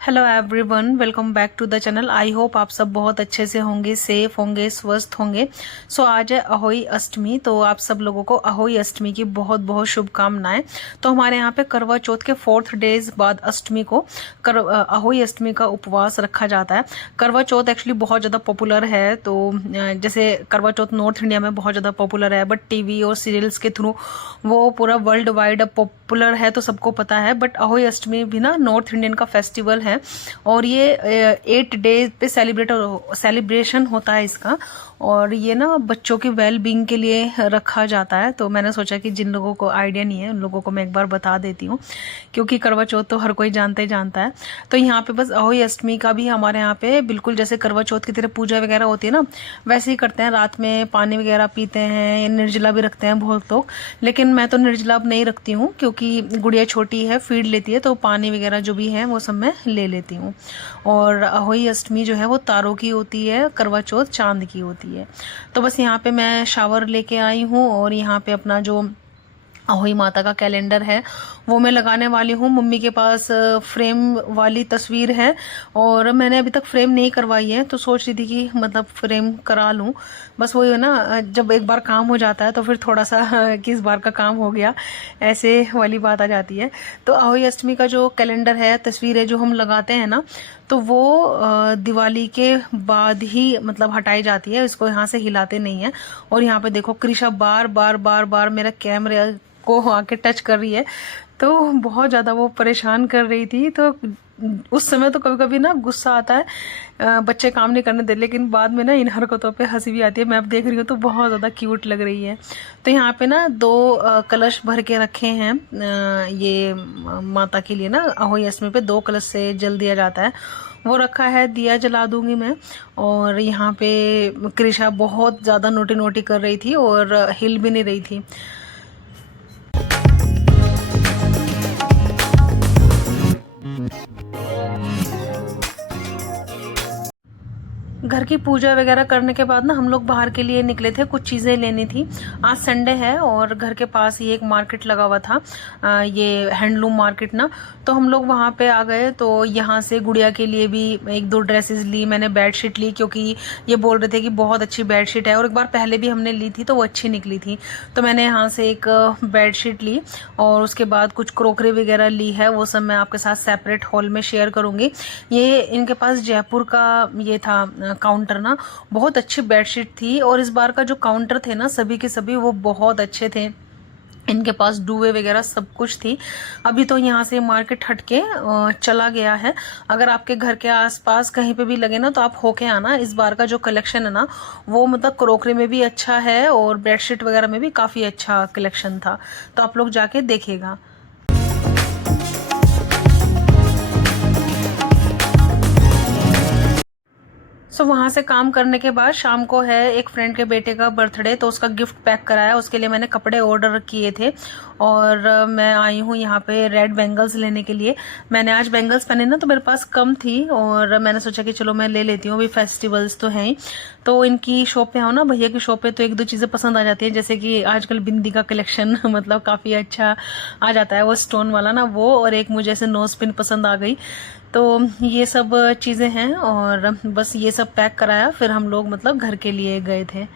Hello everyone, welcome back to the channel. I hope आप सब बहुत अच्छे से होंगे, सेफ होंगे, स्वस्थ होंगे। सो आज है अहोई अष्टमी, तो आप सब लोगों को अहोई अष्टमी की बहुत बहुत शुभकामनाएं। तो हमारे यहाँ पे करवा चौथ के 4th डेज बाद अष्टमी को अहोई अष्टमी का उपवास रखा जाता है। करवा चौथ एक्चुअली बहुत ज़्यादा पॉपुलर है, तो जैसे करवा चौथ नॉर्थ इंडिया में बहुत ज़्यादा पॉपुलर है, बट टीवी और सीरियल्स के थ्रू वो पूरा वर्ल्ड वाइड पॉपुलर है, तो सबको पता है। बट अहोई अष्टमी भी ना नॉर्थ इंडियन का फेस्टिवल है और ये 8 डेज पे सेलिब्रेशन होता है इसका। और ये ना बच्चों की वेल बीइंग के लिए रखा जाता है। तो मैंने सोचा कि जिन लोगों को आइडिया नहीं है उन लोगों को मैं एक बार बता देती हूँ, क्योंकि करवा चौथ तो हर कोई जानता ही जानता है। तो यहाँ पे बस अहोई अष्टमी का भी हमारे यहाँ पे बिल्कुल जैसे करवा चौथ की तरह पूजा वगैरह होती है ना, वैसे ही करते हैं। रात में पानी वगैरह पीते हैं, निर्जला भी रखते हैं बहुत लोग, लेकिन मैं तो निर्जला अब नहीं रखती हूँ क्योंकि गुड़िया छोटी है, फीड लेती है, तो पानी वगैरह जो भी है वो सब मैं ले लेती हूँ। और अहोई अष्टमी जो है वो तारों की होती है, करवा चौथ चांद की होती है। तो बस यहाँ पे मैं शावर लेके आई हूँ और यहाँ पे अपना जो अहोई माता का कैलेंडर है वो मैं लगाने वाली हूँ। मम्मी के पास फ्रेम वाली तस्वीर है और मैंने अभी तक फ्रेम नहीं करवाई है, तो सोच रही थी कि मतलब फ्रेम करा लूँ। बस वही है ना, जब एक बार काम हो जाता है तो फिर थोड़ा सा किस बार का काम हो गया, ऐसे वाली बात आ जाती है। तो अहोई अष्टमी का जो कैलेंडर है, तस्वीर है जो हम लगाते हैं ना, तो वो दिवाली के बाद ही मतलब हटाई जाती है, इसको यहाँ से हिलाते नहीं है। और यहाँ पे देखो कृषा बार बार बार बार मेरा कैमरे को आके टच कर रही है, तो बहुत ज़्यादा वो परेशान कर रही थी। तो उस समय तो कभी कभी ना गुस्सा आता है, बच्चे काम नहीं करने दे, लेकिन बाद में ना इन हरकतों पे हंसी भी आती है। मैं अब देख रही हूँ तो बहुत ज़्यादा क्यूट लग रही है। तो यहाँ पे ना 2 कलश भर के रखे हैं, ये माता के लिए ना अहोई अष्टमी पे 2 कलश से जल दिया जाता है, वो रखा है। दिया जला दूंगी मैं। और यहाँ पे कृषा बहुत ज़्यादा नोटी नोटी कर रही थी और हिल भी नहीं रही थी। घर की पूजा वगैरह करने के बाद ना हम लोग बाहर के लिए निकले थे, कुछ चीज़ें लेनी थी। आज संडे है और घर के पास ही एक मार्केट लगा हुआ था, ये हैंडलूम मार्केट ना, तो हम लोग वहाँ पे आ गए। तो यहाँ से गुड़िया के लिए भी 1-2 ड्रेसेस ली मैंने, बेडशीट ली, क्योंकि ये बोल रहे थे कि बहुत अच्छी बेडशीट है, और एक बार पहले भी हमने ली थी तो वो अच्छी निकली थी। तो मैंने यहाँ से एक बेडशीट ली और उसके बाद कुछ क्रोकरी वगैरह ली है, वो सब मैं आपके साथ सेपरेट हॉल में शेयर करूँगी। ये इनके पास जयपुर का ये था काउंटर ना, बहुत अच्छी बेडशीट थी। और इस बार का जो काउंटर थे ना सभी के सभी वो बहुत अच्छे थे, इनके पास डुवे वगैरह सब कुछ थी। अभी तो यहाँ से मार्केट हटके चला गया है। अगर आपके घर के आसपास कहीं पे भी लगे ना तो आप होके आना। इस बार का जो कलेक्शन है ना वो मतलब क्रोकरी में भी अच्छा है और बेडशीट वगैरह में भी काफ़ी अच्छा कलेक्शन था, तो आप लोग जाके देखिएगा। सो वहाँ से काम करने के बाद शाम को है एक फ्रेंड के बेटे का बर्थडे, तो उसका गिफ्ट पैक कराया, उसके लिए मैंने कपड़े ऑर्डर किए थे। और मैं आई हूँ यहाँ पे रेड बैंगल्स लेने के लिए। मैंने आज बैंगल्स पहने ना तो मेरे पास कम थी और मैंने सोचा कि चलो मैं ले लेती हूँ, अभी फेस्टिवल्स तो हैं ही। तो इनकी शॉप पे आओ ना, भैया की शॉप पे, तो 1-2 चीज़ें पसंद आ जाती हैं, जैसे कि आजकल बिंदी का कलेक्शन मतलब काफ़ी अच्छा आ जाता है, वो स्टोन वाला ना वो, और एक मुझे ऐसे नोज पिन पसंद आ गई। तो ये सब चीज़ें हैं और बस ये सब पैक कराया, फिर हम लोग मतलब घर के लिए गए थे।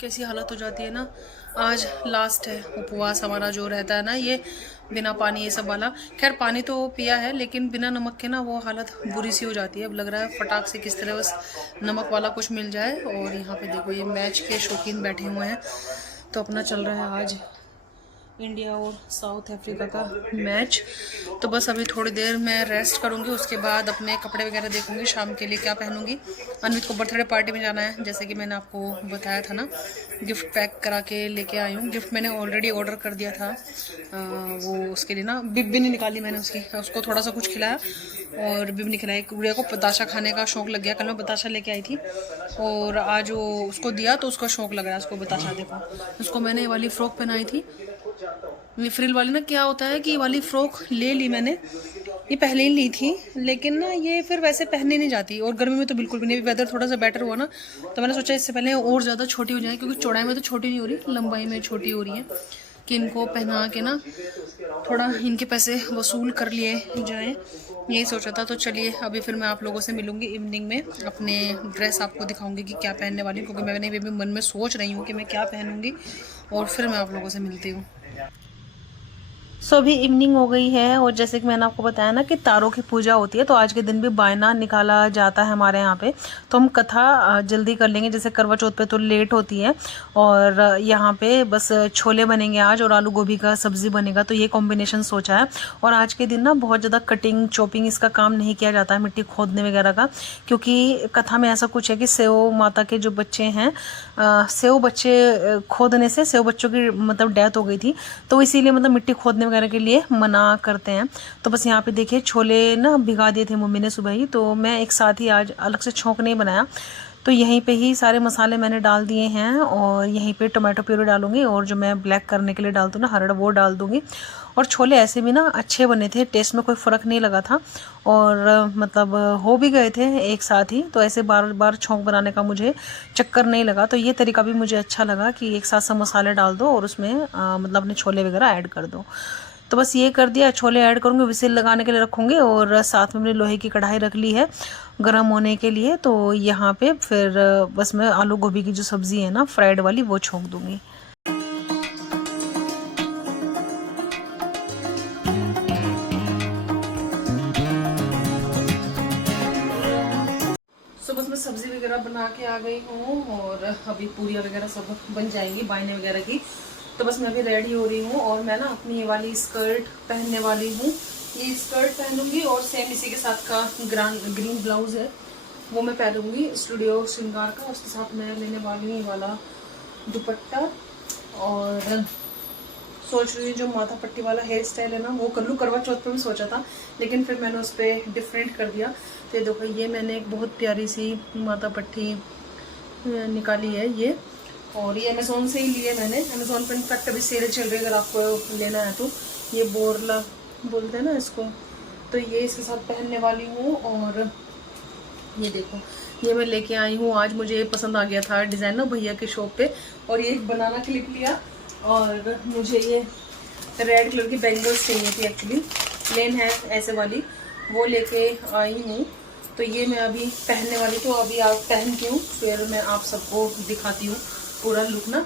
कैसी हालत हो जाती है ना। आज लास्ट है उपवास हमारा जो रहता है ना, ये बिना पानी ये सब वाला। खैर पानी तो पिया है, लेकिन बिना नमक के ना वो हालत बुरी सी हो जाती है। अब लग रहा है फटाक से किस तरह बस नमक वाला कुछ मिल जाए। और यहाँ पे देखो ये मैच के शौकीन बैठे हुए हैं, तो अपना चल रहा है आज इंडिया और साउथ अफ्रीका का मैच। तो बस अभी थोड़ी देर मैं रेस्ट करूंगी, उसके बाद अपने कपड़े वगैरह देखूंगी शाम के लिए क्या पहनूंगी। अनवित को बर्थडे पार्टी में जाना है, जैसे कि मैंने आपको बताया था ना, गिफ्ट पैक करा के लेके आई हूँ। गिफ्ट मैंने ऑलरेडी ऑर्डर कर दिया था, वो उसके लिए ना बिब भी नहीं निकाली मैंने उसको थोड़ा सा कुछ खिलाया और बिब नहीं खिलाई। गुड़िया को बताशा खाने का शौक लग गया, कल मैं बताशा लेके आई थी और आज वो उसको दिया तो उसका शौक लग रहा है उसको बताशा। देखो उसको मैंने ये वाली फ्रॉक पहनाई थी ये फ्रिल वाली ना क्या होता है कि ये वाली फ्रॉक ले ली मैंने, ये पहले ही ली थी, लेकिन ना ये फिर वैसे पहनने नहीं जाती, और गर्मी में तो बिल्कुल भी नहीं। वेदर थोड़ा सा बेटर हुआ ना तो मैंने सोचा इससे पहले और ज़्यादा छोटी हो जाए, क्योंकि चौड़ाई में तो छोटी नहीं हो रही, लंबाई में छोटी हो रही है, कि इनको पहना के ना थोड़ा इनके पैसे वसूल कर लिए जाएँ, यही सोचा था। तो चलिए अभी फिर मैं आप लोगों से मिलूंगी इवनिंग में, अपने ड्रेस आपको दिखाऊंगी कि क्या पहनने वाली हूँ, क्योंकि मैंने भी मन में सोच रही हूँ कि मैं क्या पहनूंगी, और फिर मैं आप लोगों से मिलती हूँ। सो अभी इवनिंग हो गई है, और जैसे कि मैंने आपको बताया ना कि तारों की पूजा होती है, तो आज के दिन भी बायना निकाला जाता है हमारे यहाँ पे। तो हम कथा जल्दी कर लेंगे, जैसे करवा चौथ पे तो लेट होती है, और यहाँ पे बस छोले बनेंगे आज और आलू गोभी का सब्जी बनेगा, तो ये कॉम्बिनेशन सोचा है। और आज के दिन ना बहुत ज़्यादा कटिंग चॉपिंग इसका काम नहीं किया जाता है, मिट्टी खोदने वगैरह का, क्योंकि कथा में ऐसा कुछ है कि सेव माता के जो बच्चे हैं, सेव बच्चे खोदने से सेव बच्चों की मतलब डेथ हो गई थी, तो इसीलिए मतलब मिट्टी खोदने वगैरह के लिए मना करते हैं। तो बस यहाँ पे देखिए छोले ना भिगा दिए थे मम्मी ने सुबह ही, तो मैं एक साथ ही आज अलग से छौंक नहीं बनाया, तो यहीं पे ही सारे मसाले मैंने डाल दिए हैं, और यहीं पे टोमेटो प्यूरी डालूंगी, और जो मैं ब्लैक करने के लिए डालती हूँ ना हरड़, वो डाल दूंगी। और छोले ऐसे भी ना अच्छे बने थे, टेस्ट में कोई फ़र्क नहीं लगा था, और मतलब हो भी गए थे एक साथ ही, तो ऐसे बार बार छौंक बनाने का मुझे चक्कर नहीं लगा। तो ये तरीका भी मुझे अच्छा लगा कि एक साथ सब मसाले डाल दो और उसमें मतलब अपने छोले वगैरह ऐड कर दो। तो बस ये कर दिया, छोले ऐड करूँगी, विसिल लगाने के लिए रखूँगी, और साथ में मैंने लोहे की कढ़ाई रख ली है गर्म होने के लिए। तो यहाँ पे फिर बस मैं आलू गोभी की जो सब्ज़ी है ना फ्राइड वाली, वो छोंक दूँगी। तो बस मैं सब्ज़ी वगैरह बना के आ गई हूँ, और अभी पूरियाँ वगैरह सब बन जाएंगी बायने वगैरह की। तो बस मैं अभी रेडी हो रही हूँ, और मैं ना अपनी ये वाली स्कर्ट पहनने वाली हूँ, ये स्कर्ट पहनूंगी, और सेम इसी के साथ का ग्रीन ब्लाउज है वो मैं पहनूंगी स्टूडियो श्रृंगार का। उसके साथ मैं लेने वाली हूँ ये वाला दुपट्टा, और सोच रही हूँ जो माथा पट्टी वाला हेयर स्टाइल है ना वो कर लूँ। करवा चौथ पे भी सोचा था, लेकिन फिर मैंने उस पर डिफरेंट कर दिया। तो ये देखो, ये मैंने एक बहुत प्यारी सी माथा पट्टी निकाली है ये, और ये अमेज़ोन से ही लिए मैंने। अमेज़ोन पर इनफैक्ट अभी सेल चल रही है, अगर आपको लेना है तो। ये बोरला बोलते हैं ना इसको, तो ये इसके साथ पहनने वाली हूँ। और ये देखो, ये मैं लेके आई हूँ आज, मुझे पसंद आ गया था डिज़ाइन ना भैया के शॉप पे, और ये एक बनाना क्लिप लिया, और मुझे ये रेड कलर की बैंगल्स चाहिए थी एक्चुअली, प्लेन है ऐसे वाली, वो लेके आई हूँ। तो ये मैं अभी पहनने वाली, तो अभी आप पहनती हूँ, फिर मैं आप सबको दिखाती हूँ पूरा लुक ना।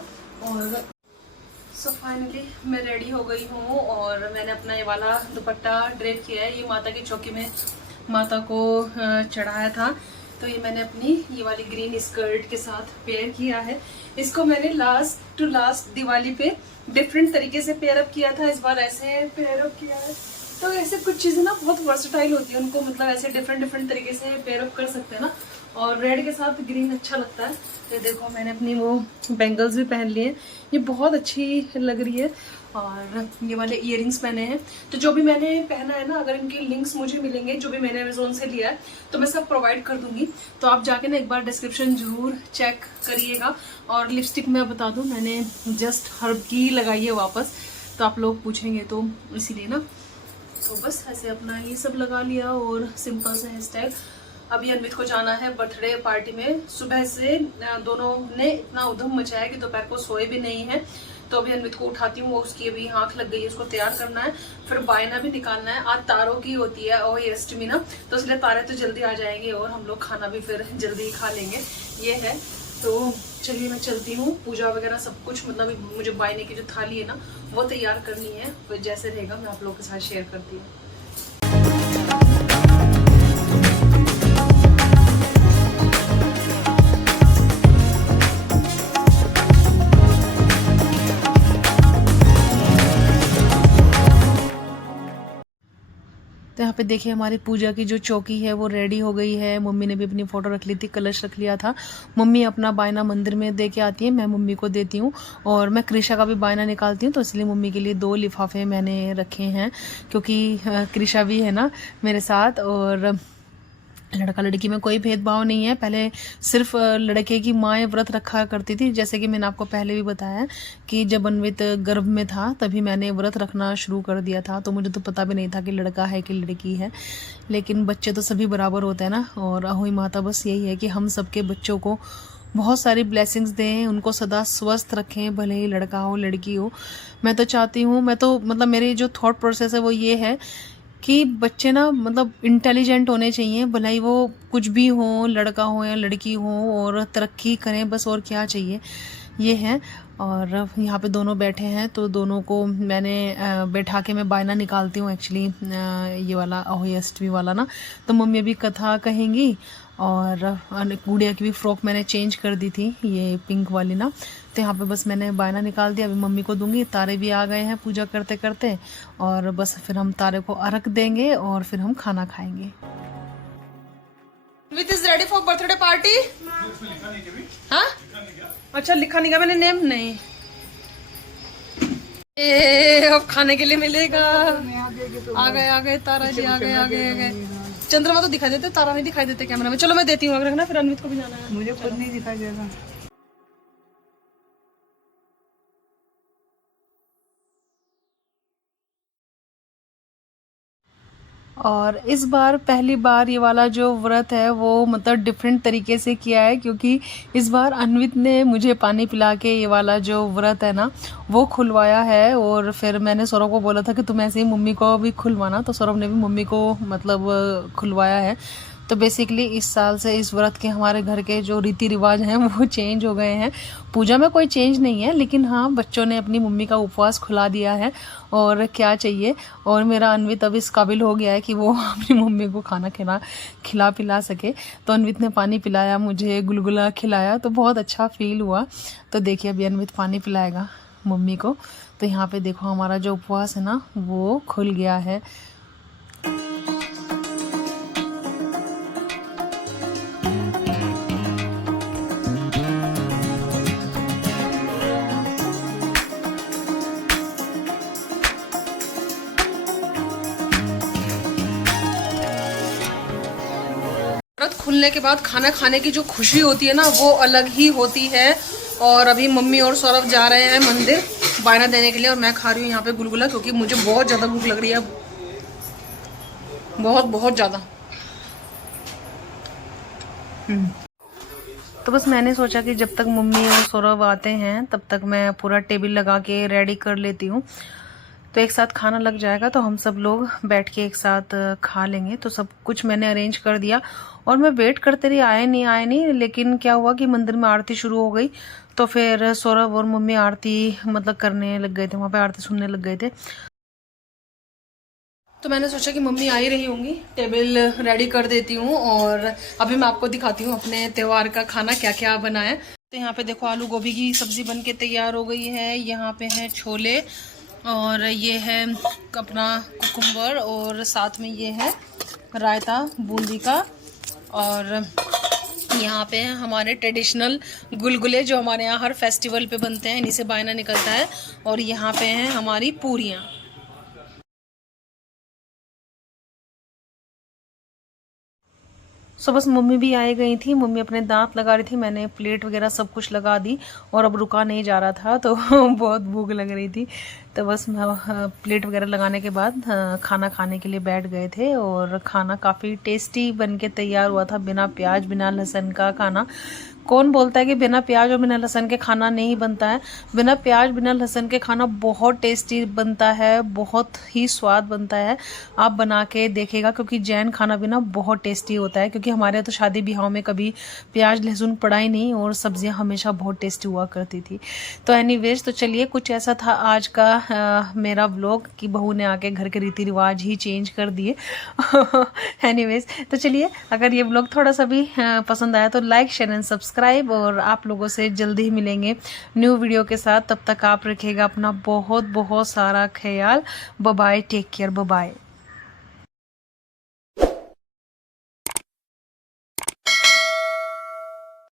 और सो फाइनली मैं रेडी हो गई हूँ, और मैंने अपना ये वाला दुपट्टा ड्रेप किया है, ये माता की चौकी में माता को चढ़ाया था। तो ये मैंने अपनी ये वाली ग्रीन स्कर्ट के साथ पेयर किया है। इसको मैंने लास्ट टू लास्ट दिवाली पे डिफरेंट तरीके से पेयर अप किया था, इस बार ऐसे पेयर अप किया है। तो ऐसे कुछ चीज़ें ना बहुत वर्सटाइल होती है, उनको मतलब ऐसे डिफरेंट तरीके से पेयर अप कर सकते हैं ना, और रेड के साथ ग्रीन अच्छा लगता है। तो देखो मैंने अपनी वो बैंगल्स भी पहन लिए हैं, ये बहुत अच्छी लग रही है, और ये वाले इयररिंग्स पहने हैं। तो जो भी मैंने पहना है ना, अगर इनके लिंक्स मुझे मिलेंगे जो भी मैंने अमेज़ोन से लिया है, तो मैं सब प्रोवाइड कर दूंगी, तो आप जाके ना एक बार डिस्क्रिप्शन जरूर चेक करिएगा। और लिपस्टिक मैं बता दूं, मैंने जस्ट हर्ब की लगाई है वापस, तो आप लोग पूछेंगे तो इसीलिए ना। तो बस ऐसे अपना ये सब लगा लिया, और सिंपल सा हेयर स्टाइल। अभी अन्वित को जाना है बर्थडे पार्टी में, सुबह से दोनों ने इतना उधम मचाया कि दोपहर को सोए भी नहीं है। तो अभी अन्वित को उठाती हूँ, वो उसकी अभी आंख लग गई है, उसको तैयार करना है, फिर बायना भी निकालना है। आज तारों की होती है और अष्टमी ना, तो इसलिए तारे तो जल्दी आ जाएंगे, और हम लोग खाना भी फिर जल्दी खा लेंगे, ये है। तो चलिए मैं चलती हूँ, पूजा वगैरह सब कुछ मतलब मुझे बायने की जो थाली है ना वो तैयार करनी है, फिर जैसे रहेगा मैं आप लोगों के साथ शेयर करती हूँ। तो यहाँ पे देखिए हमारी पूजा की जो चौकी है वो रेडी हो गई है। मम्मी ने भी अपनी फ़ोटो रख ली थी, कलश रख लिया था। मम्मी अपना बायना मंदिर में दे के आती है, मैं मम्मी को देती हूँ, और मैं कृषा का भी बायना निकालती हूँ, तो इसलिए मम्मी के लिए 2 लिफाफे मैंने रखे हैं, क्योंकि कृषा भी है ना मेरे साथ। और लड़का लड़की में कोई भेदभाव नहीं है। पहले सिर्फ लड़के की माँ व्रत रखा करती थी, जैसे कि मैंने आपको पहले भी बताया कि जब अन्वित गर्भ में था तभी मैंने व्रत रखना शुरू कर दिया था। तो मुझे तो पता भी नहीं था कि लड़का है कि लड़की है, लेकिन बच्चे तो सभी बराबर होते हैं ना। और अहोई माता बस यही है कि हम सबके बच्चों को बहुत सारी ब्लेसिंग्स दें, उनको सदा स्वस्थ रखें, भले ही लड़का हो लड़की हो। मैं तो चाहती हूँ, मैं तो मतलब मेरी जो थॉट प्रोसेस है वो ये है कि बच्चे ना मतलब इंटेलिजेंट होने चाहिए, भले ही वो कुछ भी हो, लड़का हो या लड़की हो, और तरक्की करें बस, और क्या चाहिए, ये है। और यहाँ पे दोनों बैठे हैं तो दोनों को मैंने बैठा के मैं बायना निकालती हूँ एक्चुअली, ये वाला अहोई अष्टमी वाला ना। तो मम्मी अभी कथा कहेंगी, और गुड़िया की भी फ्रॉक मैंने चेंज कर दी थी, ये पिंक वाली ना। तो यहाँ पे बस मैंने बायना निकाल दिया, अभी मम्मी को दूंगी। तारे भी आ गए हैं पूजा करते करते, और बस फिर हम तारे को अर्घ देंगे और फिर हम खाना खाएंगे। With is ready for birthday party. हाँ अच्छा, लिखा नहीं क्या मैंने नेम? नहीं, अब खाने के लिए मिलेगा। आ गए तारा जी, आ गए। चंद्रमा तो दिखाई देते, तारा नहीं दिखाई देते कैमरा में। चलो मैं देती हूँ अगर ना, फिर अन्वित को भी जाना है। मुझे खुद नहीं दिखाई देगा। और इस बार पहली बार ये वाला जो व्रत है वो मतलब डिफरेंट तरीके से किया है, क्योंकि इस बार अन्वित ने मुझे पानी पिला के ये वाला जो व्रत है ना वो खुलवाया है। और फिर मैंने सौरभ को बोला था कि तुम ऐसे ही मम्मी को भी खुलवाना, तो सौरभ ने भी मम्मी को मतलब खुलवाया है। तो बेसिकली इस साल से इस व्रत के हमारे घर के जो रीति रिवाज हैं वो चेंज हो गए हैं। पूजा में कोई चेंज नहीं है, लेकिन हाँ बच्चों ने अपनी मम्मी का उपवास खुला दिया है, और क्या चाहिए। और मेरा अन्वित अब इस काबिल हो गया है कि वो अपनी मम्मी को खाना खिला पिला सके। तो अन्वित ने पानी पिलाया, मुझे गुलगुला खिलाया, तो बहुत अच्छा फील हुआ। तो देखिए अभी अन्वित पानी पिलाएगा मम्मी को। तो यहाँ पे देखो हमारा जो उपवास है ना वो खुल गया है। व्रत खुलने के बाद खाना खाने की जो खुशी होती है ना वो अलग ही होती है। और अभी मम्मी और सौरभ जा रहे हैं मंदिर बायना देने के लिए, और मैं खा रही हूँ यहाँ पे गुलगुला, क्योंकि मुझे बहुत ज़्यादा भूख लग रही है, बहुत ज़्यादा। तो बस मैंने सोचा कि जब तक मम्मी और सौरभ आते हैं तब तक मैं पूरा टेबल लगा के रेडी कर लेती हूँ, तो एक साथ खाना लग जाएगा, तो हम सब लोग बैठ के एक साथ खा लेंगे। तो सब कुछ मैंने अरेंज कर दिया, और मैं वेट करते रही, आए नहीं, लेकिन क्या हुआ कि मंदिर में आरती शुरू हो गई, तो फिर सौरभ और मम्मी आरती मतलब करने लग गए थे, वहाँ पे आरती सुनने लग गए थे। तो मैंने सोचा कि मम्मी आ ही रही होंगी, टेबल रेडी कर देती हूँ, और अभी मैं आपको दिखाती हूँ अपने त्योहार का खाना क्या क्या बना है। तो यहाँ पे देखो आलू गोभी की सब्जी बन के तैयार हो गई है, यहाँ पे है छोले, और ये है अपना कुकुम्बर, और साथ में ये है रायता बूंदी का, और यहाँ पे हैं हमारे ट्रेडिशनल गुलगुले जो हमारे यहाँ हर फेस्टिवल पे बनते हैं, इन्हीं से बायना निकलता है, और यहाँ पे हैं हमारी पूरियाँ। सो बस मम्मी भी आई गई थी, मम्मी अपने दांत लगा रही थी, मैंने प्लेट वगैरह सब कुछ लगा दी, और अब रुका नहीं जा रहा था, तो बहुत भूख लग रही थी। तो बस प्लेट वगैरह लगाने के बाद खाना खाने के लिए बैठ गए थे, और खाना काफ़ी टेस्टी बन के तैयार हुआ था, बिना प्याज बिना लहसुन का खाना। कौन बोलता है कि बिना प्याज और बिना लहसुन के खाना नहीं बनता है? बिना प्याज बिना लहसुन के खाना बहुत टेस्टी बनता है, बहुत ही स्वाद बनता है। आप बना के देखिएगा, क्योंकि जैन खाना भी ना बहुत टेस्टी होता है, क्योंकि हमारे तो शादी ब्याह में कभी प्याज लहसुन पड़ा ही नहीं, और सब्जियां हमेशा बहुत टेस्टी हुआ करती थी। तो एनीवेज, तो चलिए कुछ ऐसा था आज का मेरा व्लॉग कि बहू ने आके घर के रीति रिवाज ही चेंज कर दिए। एनीवेज, तो चलिए अगर ये व्लॉग थोड़ा सा भी पसंद आया तो लाइक शेयर एंड सब्सक्राइब, और आप लोगों से जल्दी ही मिलेंगे न्यू वीडियो के साथ। तब तक आप रखिएगा अपना बहुत बहुत सारा ख्याल। Bye bye, take care, bye bye.